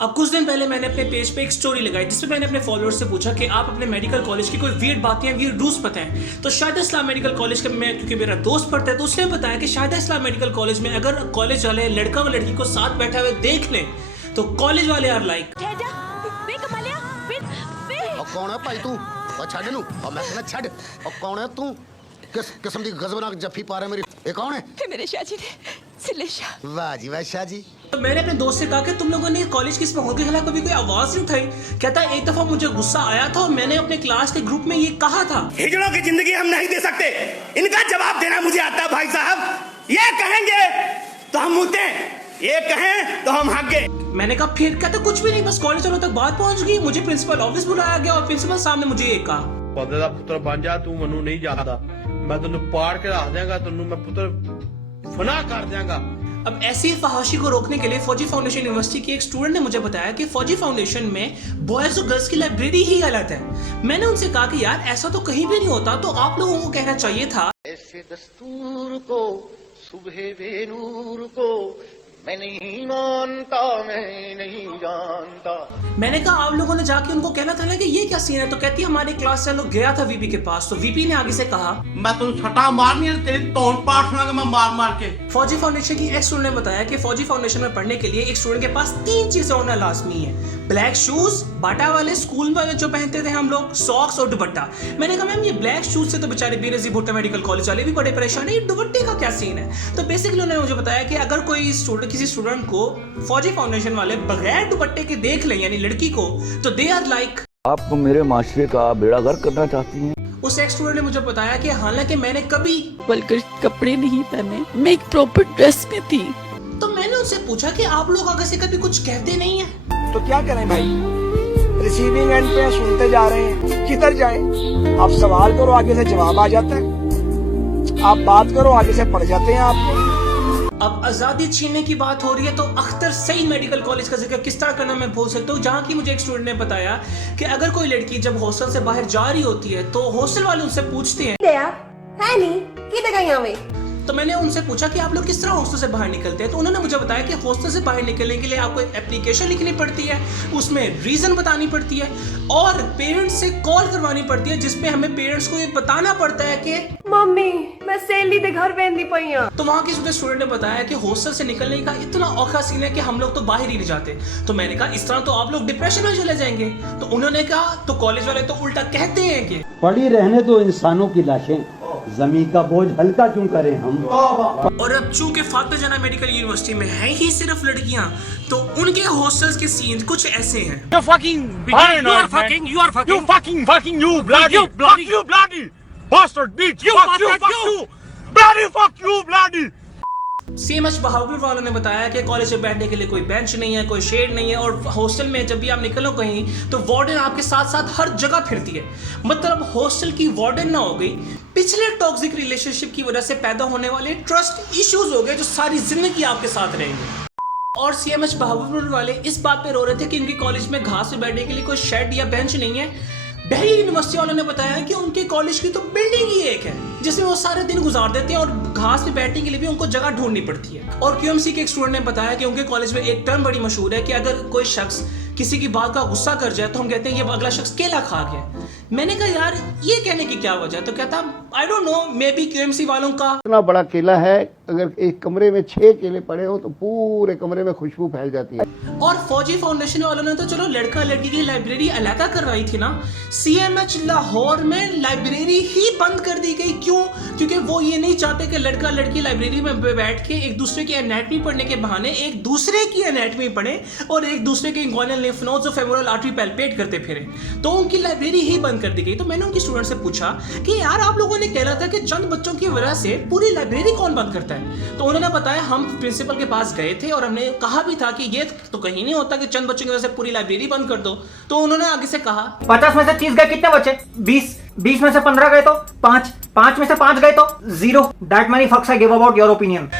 अब कुछ दिन पहले मैंने अपने पेज पे एक स्टोरी लगाई जिसमें मैंने अपने फॉलोअर्स से पूछा कि आप अपने मेडिकल कॉलेज की कोई वियर्ड बातें वियर्ड रूल्स बताएं। तो शायद इस्लाम मेडिकल कॉलेज का मैं क्योंकि मेरा दोस्त पढ़ता है तो उसने बताया कि शायद इस्लाम मेडिकल कॉलेज में अगर कॉलेज वाले लड़का और लड़की को साथ बैठा हुए देख लें तो कॉलेज वाले आर लाइक कौन है भाई तू छड़ नू मैं कहना छड़ कौन है तू किस किस्म की गजबनाक जफ्फी पा रहा है मेरी ये कौन है मेरे शाह जी ने सिलेशा वाह जी वाह शाह जी। तो मैंने अपने दोस्त से कहा कि तुम लोगों ने कॉलेज की इस माहौल के खिलाफ कभी कोई आवाज नहीं उठाई। कहता है एक दफा मुझे गुस्सा आया था और मैंने अपने क्लास के ग्रुप में ये कहा था, हिजड़ों की जिंदगी हम नहीं दे सकते, इनका जवाब देना मुझे आता है भाई साहब। ये कहेंगे तो हम मुद्दे, ये कहें तो हम हक गए। मैंने कहा फिर? कहता कुछ भी नहीं, बस कॉलेज वालों तक बात पहुंच गई, मुझे प्रिंसिपल ऑफिस बुलाया गया और प्रिंसिपल साहब ने मुझे ये कहा, पौधे का पुत्र बन जा, तू मनु नहीं जानता, मैं तेन पाड़ के रख देंगा, तेन मैं पुत्र फना कर देंगा। अब ऐसी फहाशी को रोकने के लिए फौजी फाउंडेशन यूनिवर्सिटी की एक स्टूडेंट ने मुझे बताया कि फौजी फाउंडेशन में बॉयज और गर्ल्स की लाइब्रेरी ही अलग है। मैंने उनसे कहा कि यार ऐसा तो कहीं भी नहीं होता, तो आप लोगों को कहना चाहिए था ऐसे दस्तूर को सुबह बेनूर को मैं नहीं मानता, मैं नहीं जानता। मैंने कहा आप लोगों ने जाके उनको कहना था ना कि ये क्या सीन है। तो कहती है हमारी क्लास से लोग गया था वीपी के पास, तो वीपी ने आगे से कहा मैं तुम छटा मारनी है, तेरी तोड़ पाट सुना मैं मार मार के। फौजी फाउंडेशन की एक स्टूडेंट ने बताया कि फौजी फाउंडेशन में पढ़ने के लिए एक स्टूडेंट के पास 3 चीजें होना लाजमी है, ब्लैक शूज, बाटा वाले स्कूल में जो पहनते थे हम लोग, सॉक्स और दुपट्टा। मैंने कहा मैम ये ब्लैक शूज से तो बेचारे बेनजीर भुट्टो मेडिकल कॉलेज वाले भी बड़े परेशान है, दुपट्टे का क्या सीन है। तो बेसिकली उन्होंने मुझे बताया कि अगर कोई स्टूडेंट किसी स्टूडेंट को फौजी फाउंडेशन वाले बगैर दुपट्टे के देख लें, यानी लड़की को, तो दे आर लाइक आप मेरे माशरे का बेड़ा गर्क करना चाहती हैं। उस एक स्टूडेंट ने मुझे बताया कि हालांकि मैंने कभी बल्कि कपड़े नहीं पहने, मैं एक प्रॉपर ड्रेस में थी। तो मैंने उनसे पूछा कि आप लोग आगे से कभी कुछ कहते नहीं है? तो क्या करें भाई, रिसीविंग एंड पे सुनते जा रहे हैं, किधर जाए। आप सवाल करो आगे से जवाब आ जाता है, आप बात करो आगे से पड़ जाते हैं आपको। अब आजादी छीनने की बात हो रही है तो अख्तर सईद मेडिकल कॉलेज का जिक्र किस तरह करना मैं भूल सकता हूँ, जहाँ की मुझे एक स्टूडेंट ने बताया कि अगर कोई लड़की जब हॉस्टल से बाहर जा रही होती है तो हॉस्टल वाले उनसे पूछते हैं तो मैंने उनसे पूछा कि आप लोग किस तरह हॉस्टल से बाहर निकलते हैं। तो उन्होंने मुझे बताया कि हॉस्टल से बाहर निकलने के लिए आपको एक एप्लीकेशन लिखनी पड़ती है, उसमें रीजन बतानी पड़ती है और पेरेंट्स से कॉल करवानी पड़ती है, जिसमें हमें पेरेंट्स को ये बताना पड़ता है कि मम्मी मैं सहेली दे घर पहनती पई हूं। तो वहाँ की स्टूडेंट ने बताया कि हॉस्टल से निकलने का इतना औखा सीन है कि हम लोग तो बाहर ही नहीं जाते। तो मैंने कहा इस तरह तो आप लोग डिप्रेशन में चले जाएंगे। तो उन्होंने कहा तो कॉलेज वाले तो उल्टा कहते हैं कि पड़ी रहने दो इंसानों की लाशें, जमीन का बोझ हल्का क्यों करें हम। और अब चूंकि फातिमा जाना मेडिकल यूनिवर्सिटी में है ही सिर्फ लड़कियां, तो उनके हॉस्टल्स के सीन कुछ ऐसे हैं। You bloody सीएमएच बहावलपुर वालों ने बताया कि कॉलेज में बैठने के लिए कोई बेंच नहीं है, कोई शेड नहीं है और हॉस्टल में जब भी आप निकलो कहीं तो वार्डन आपके साथ साथ हर जगह फिरती है। मतलब हॉस्टल की वार्डन ना हो गई, पिछले टॉक्सिक रिलेशनशिप की वजह से पैदा होने वाले ट्रस्ट इश्यूज हो गए जो सारी जिंदगी आपके साथ रहेंगे। और सीएमएच बहावलपुर वाले इस बात पे रो रहे थे कि उनकी कॉलेज में घास में बैठने के लिए कोई शेड या बेंच नहीं है। बहरी यूनिवर्सिटी वालों ने बताया कि उनके कॉलेज की तो बिल्डिंग ही एक है जिसमें वो सारे दिन गुजार देते हैं और घास पे बैठने के लिए भी उनको जगह ढूंढनी पड़ती है। और क्यूएमसी के एक स्टूडेंट ने बताया कि उनके कॉलेज में एक टर्म बड़ी मशहूर है कि अगर कोई शख्स किसी की बात का गुस्सा कर जाए तो हम कहते हैं ये अगला शख्स केला खा गया। मैंने कहा यार ये कहने की क्या वजह, तो कहता I don't know, maybe QMC वालों का इतना बड़ा केला है, अगर एक कमरे में 6 केले पड़े हो तो पूरे कमरे में खुशबू फैल जाती है। और फौजी फाउंडेशन वालों ने तो चलो लड़का लड़की की लाइब्रेरी अलग करवाई थी ना, सीएमएच लाहौर में लाइब्रेरी ही बंद कर दी गई। क्यों? क्योंकि वो ये नहीं चाहते कि लड़का लड़की लाइब्रेरी में बैठ के एक दूसरे की एनाटमी पढ़ने के बहाने एक दूसरे की एनाटमी पढ़े और एक दूसरे के इंग्वाइनल लिम्फ नोड्स और फेमोरल आर्टरी पैल्पेट करते फिरे, तो उनकी लाइब्रेरी ही बंद कर दी गई। तो मैंने उनकी स्टूडेंट से पूछा कि यार आप लोगों ने कहला था कि चंद बच्चों की वजह से पूरी लाइब्रेरी कौन बंद करता है। तो उन्होंने बताया हम प्रिंसिपल के पास गए थे और हमने कहा भी था कि ये तो कहीं नहीं होता कि चंद बच्चों की वजह से पूरी लाइब्रेरी बंद कर दो। तो उन्होंने आगे से कहा 50 में से 30 गए कितने बचे? 20 में से 15 गए तो 5 में से 5 गए तो 0। दैट मैनी फक्स I give about your opinion.